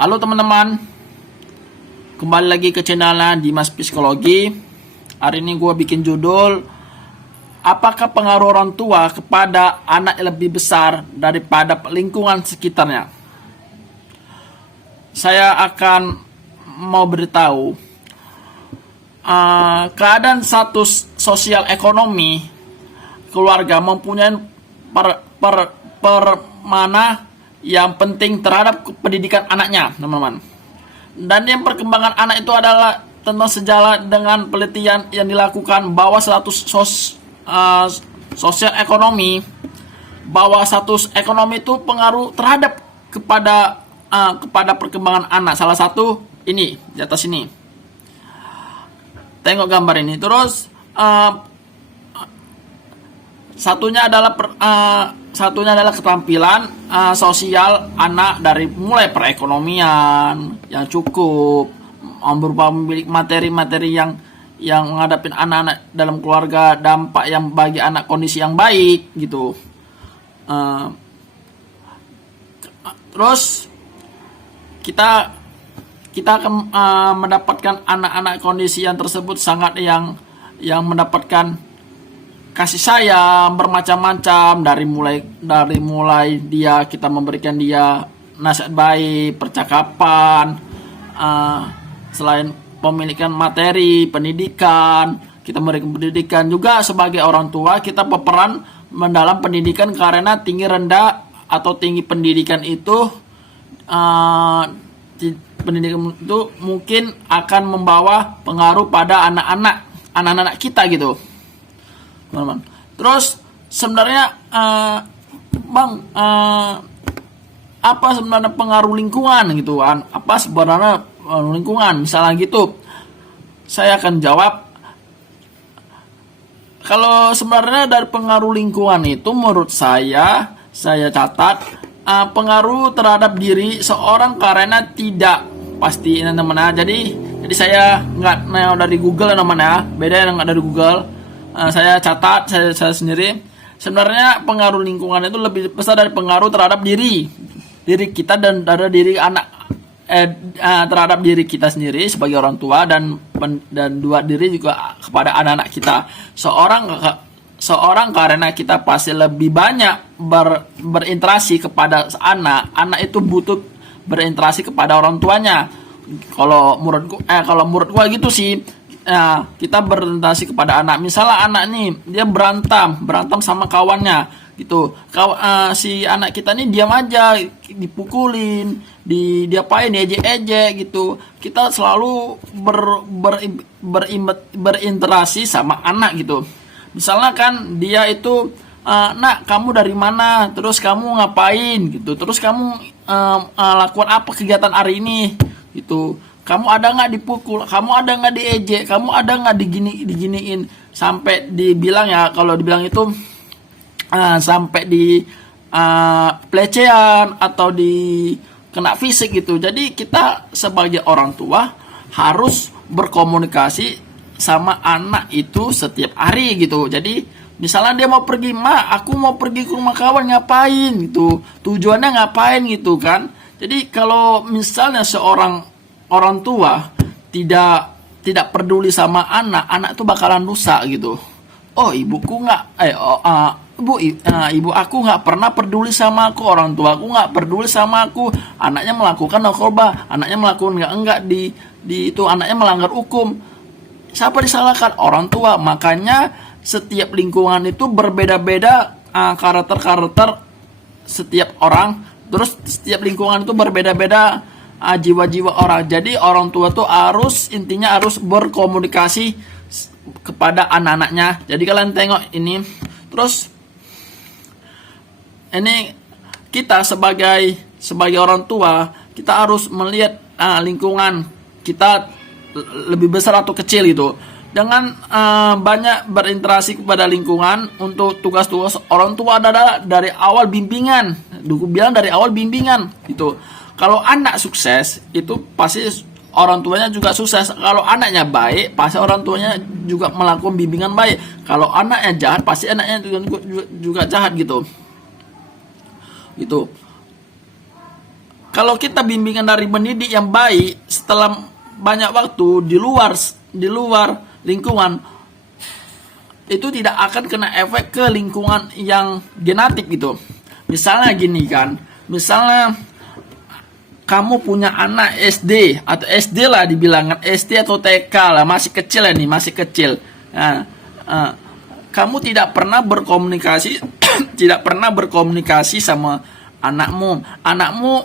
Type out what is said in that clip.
Halo teman-teman, kembali lagi ke channelnya Dimas Psikologi. Hari ini gue bikin judul, apakah pengaruh orang tua kepada anak yang lebih besar daripada lingkungan sekitarnya? Saya akan mau beritahu keadaan status sosial ekonomi keluarga mempunyai mana yang penting terhadap pendidikan anaknya, teman-teman. Dan yang perkembangan anak itu adalah tentang sejalan dengan penelitian yang dilakukan bahwa status sosial ekonomi, bahwa status ekonomi itu pengaruh terhadap kepada perkembangan anak. Salah satu ini di atas ini. Tengok gambar ini. Terus satunya adalah keterampilan sosial anak, dari mulai perekonomian yang cukup, berupa memiliki materi-materi yang menghadapi anak-anak dalam keluarga, dampak yang bagi anak kondisi yang baik gitu. Terus kita akan mendapatkan anak-anak kondisi yang tersebut sangat yang mendapatkan kasih sayang bermacam-macam, dari mulai dia, kita memberikan dia nasihat baik, percakapan, selain pemilikan materi pendidikan, kita memberikan pendidikan juga. Sebagai orang tua kita berperan mendalam pendidikan, karena tinggi rendah atau tinggi pendidikan itu mungkin akan membawa pengaruh pada anak-anak kita gitu, teman-teman. Terus sebenarnya apa sebenarnya pengaruh lingkungan gitu kan? Apa sebenarnya lingkungan? Misalnya gitu, saya akan jawab. Kalau sebenarnya dari pengaruh lingkungan itu, menurut saya catat pengaruh terhadap diri seorang, karena tidak pasti, teman-teman. Jadi saya nggak dari Google, teman-teman, beda nggak dari Google. Saya catat, saya sendiri. Sebenarnya pengaruh lingkungan itu lebih besar dari pengaruh terhadap diri kita dan dari diri anak, terhadap diri kita sendiri sebagai orang tua, dan dua diri juga kepada anak-anak kita. Seorang karena kita pasti lebih banyak berinteraksi kepada anak itu butuh berinteraksi kepada orang tuanya. Kalau menurut gua gitu sih. Kita berinteraksi kepada anak. Misalnya anak nih, dia berantem sama kawannya gitu. Si anak kita nih diam aja, dipukulin, diapain, diejek-ejek gitu. Kita selalu berinteraksi sama anak gitu. Misalnya kan dia itu, nak, kamu dari mana? Terus kamu ngapain gitu? Terus kamu lakukan apa kegiatan hari ini gitu? Kamu ada nggak dipukul? Kamu ada nggak diejek? Kamu ada nggak diginiin? Sampai dibilang, ya kalau dibilang itu sampai di pelecehan atau di kena fisik gitu. Jadi kita sebagai orang tua harus berkomunikasi sama anak itu setiap hari gitu. Jadi misalnya dia mau pergi, aku mau pergi ke rumah kawan, ngapain gitu? Tujuannya ngapain gitu kan? Jadi kalau misalnya seorang orang tua tidak peduli sama anak itu bakalan rusak gitu. Oh, ibuku nggak, ibu aku nggak pernah peduli sama aku, orang tua aku nggak peduli sama aku, anaknya melakukan narkoba, anaknya melakukan enggak di itu, anaknya melanggar hukum. Siapa disalahkan? Orang tua. Makanya setiap lingkungan itu berbeda-beda karakter setiap orang. Terus setiap lingkungan itu berbeda-beda jiwa-jiwa orang. Jadi orang tua tuh intinya harus berkomunikasi kepada anak-anaknya. Jadi kalian tengok ini. Terus ini kita sebagai orang tua, kita harus melihat lingkungan kita lebih besar atau kecil gitu. Dengan banyak berinteraksi kepada lingkungan. Untuk tugas-tugas orang tua adalah dari awal bimbingan. Aku bilang dari awal bimbingan gitu. Kalau anak sukses, itu pasti orang tuanya juga sukses. Kalau anaknya baik, pasti orang tuanya juga melakukan bimbingan baik. Kalau anaknya jahat, pasti anaknya juga jahat gitu. Kalau kita bimbingan dari pendidik yang baik, setelah banyak waktu di luar lingkungan, itu tidak akan kena efek ke lingkungan yang genetik gitu. Misalnya gini kan, misalnya kamu punya anak SD atau SD lah, dibilangan SD atau TK lah, masih kecil ya nih, masih kecil. Nah, kamu tidak pernah berkomunikasi tidak pernah berkomunikasi sama anakmu